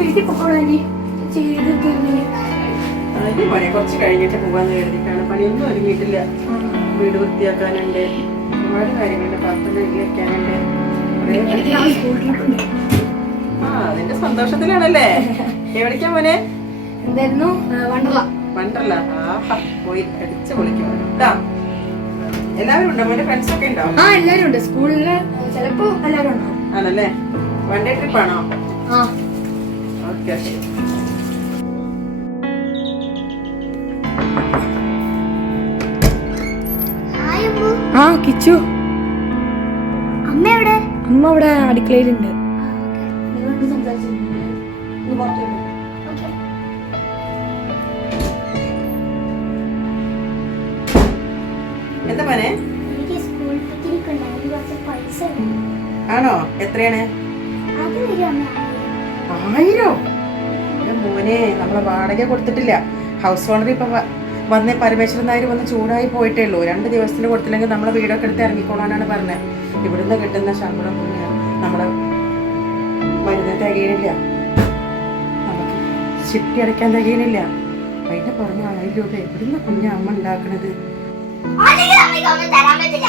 വീട്ടിൽ പോകണി പണി കുറച്ച് കഴിഞ്ഞിട്ട് പോകാന്ന് കരുതിയിട്ടാണ്. പണിയൊന്നും ഒരുങ്ങിയിട്ടില്ല. വീട് വൃത്തിയാക്കാനുണ്ട്, ഒരുപാട് കാര്യങ്ങളുണ്ട്, പാത്രം കഴുകി വെക്കാനുണ്ട്. ആ അതിന്റെ സന്തോഷത്തിലാണല്ലേ. എവിടേക്കാ മോനെ? എന്തായിരുന്നു? വണ്ടർല. ആഹാ, പോയി അടിച്ച് പൊളിക്കും കേട്ടാ. എല്ലാവരും ഉണ്ടോ മോന്റെ? ഫ്രണ്ട്സ് ഒക്കെ ഉണ്ടോ? ആ എല്ലാരും ഉണ്ട്. സ്കൂളില് ചിലപ്പോ എല്ലാരും ഉണ്ടാവും. ആണല്ലേ. വൺ ഡേ ട്രിപ്പ് ആണോ? ആ ഓക്കെ. ആ കിച്ചു. അമ്മ എവിടെ? അമ്മ അവിടെ അടുക്കളയിലുണ്ട്. എന്താ മോനെ? എനിക്ക് സ്കൂൾ പിക്നിക് ഉണ്ടായിരുന്നു, കുറച്ച് പൈസ ആണോ? എത്രയാണ്? അത് വരും. 1000? മോനെ, നമ്മളെ വാടക കൊടുത്തിട്ടില്ല. ഹൗസ് ഓണർ ഇപ്പൊ വന്ന് പരമേശ്വരൻ നായർ വന്ന് ചൂടായി പോയിട്ടേ ഉള്ളൂ. 2 ദിവസത്തിന് കൊടുത്തില്ലെങ്കിൽ നമ്മളെ വീടൊക്കെ എടുത്ത് ഇറങ്ങിക്കോളാനാണ് പറഞ്ഞത്. ഇവിടുന്ന് കിട്ടുന്ന ശമ്പളം നമ്മുടെ മരുന്ന് തികയണില്ല, നമുക്ക് ചിട്ടി അടയ്ക്കാൻ തികയണില്ല. അതിന്റെ പുറമെ 1000 രൂപ എവിടുന്ന കുഞ്ഞ അമ്മ ഉണ്ടാക്കണത്? തരാൻ പറ്റില്ല.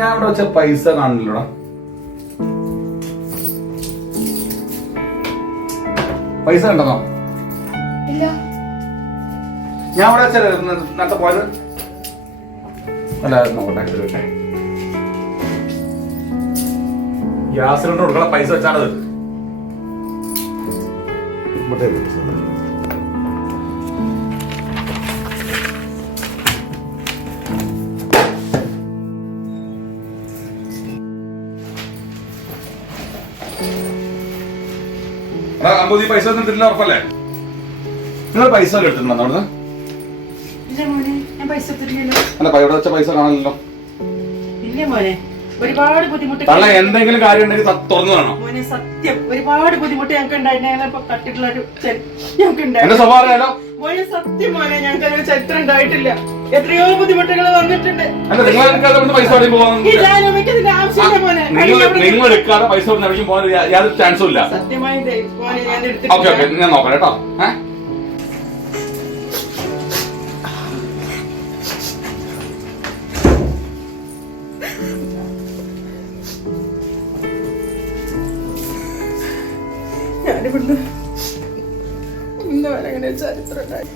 ഞാൻ ഇവിടെ വെച്ച പൈസ കാണില്ലടാ. പൈസ ഉണ്ടെന്നോ? ഇല്ല. ഞാൻ ഇവിടെ വെച്ച നേരത്തെ പോയത് അല്ല. നോക്കട്ടെ, ഗ്യാസ് സിലിണ്ടർ കൊടുക്കണം. പൈസ വെച്ചാണത്. അമ്പത് പൈസ തന്നിട്ടില്ല ഉറപ്പല്ലേ? നിങ്ങൾ പൈസ കിട്ടുന്നുണ്ടോ അവിടുന്ന്? അല്ല, ഇവിടെ വെച്ച പൈസ കാണാനല്ലോ. ഇല്ല മോനെ, ഒരുപാട് ബുദ്ധിമുട്ട്. എന്തെങ്കിലും കാര്യം ഉണ്ടെങ്കിൽ തുറന്നു വേണോ മോനെ? സത്യം ഒരുപാട് ബുദ്ധിമുട്ട് ഞങ്ങൾക്ക് ഉണ്ടായിരുന്നു. തട്ടിട്ടുള്ള ഒരു ഞങ്ങൾക്ക് എന്റെ സ്വഭാവം മോനെ, സത്യം മോനെ, ഞങ്ങൾക്ക് അങ്ങനെ ചരിത്രം ഉണ്ടായിട്ടില്ല. എത്രയോ ബുദ്ധിമുട്ടുകൾ വന്നിട്ടുണ്ട്. പൈസ ആവശ്യമില്ല മോനെ. നിങ്ങൾ എടുക്കാതെ പൈസ പോകാൻ യാതൊരു ചാൻസും ഇല്ല. സത്യമായി മോനെ, ഞാൻ ഓക്കെ ഓക്കെ, ഞാൻ നോക്കാം കേട്ടോ. ഞാനിവിടുന്ന് ഇന്ന് വരെ അങ്ങനെ ചരിത്രം ഉണ്ടായി.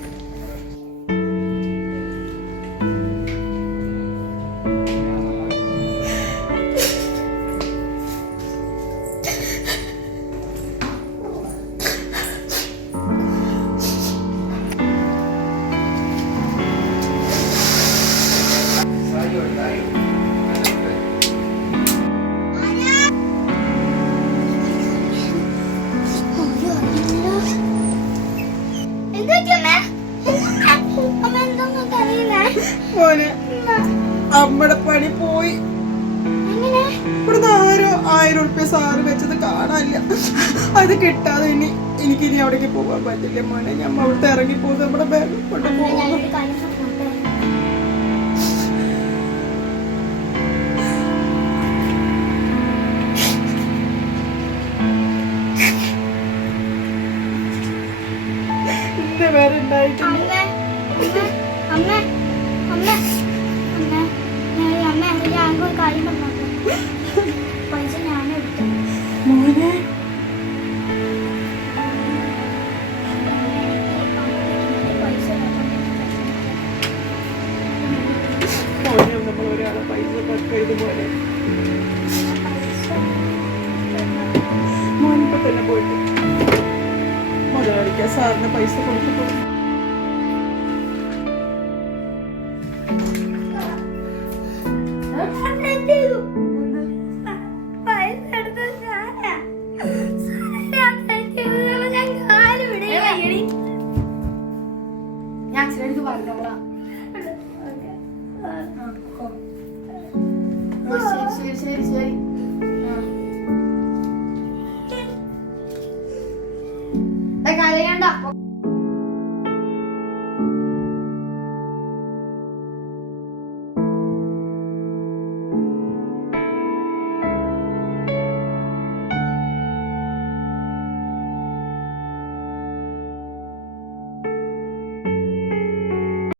മോനെ, അമ്മയുടെ പണി പോയി. ഇവിടുന്ന് 1000 റുപ്യ സാറ് വെച്ചത് കാണാനില്ല. അത് കിട്ടാതെ എനിക്കിനി അവിടേക്ക് പോകാൻ പറ്റില്ല മോനെ. ഞാൻ അവിടുത്തെ ഇറങ്ങി പോകുന്നത് നമ്മുടെ ബാഗ് കൊണ്ട് പോകുന്നു. ഇന്റെ പേര് ഉണ്ടായിട്ടില്ല. പൈസ ഞാൻ എടുത്തു മോനെ. മോനെ, നമ്മൾ ഒരാളെ പൈസ കട്ട് പോലെ മോനിപ്പോ തന്നെ പോയിട്ട് മുതലാളിക്കാൻ സാറിന് പൈസ കൊടുത്തു പോയി. ശരി ശരി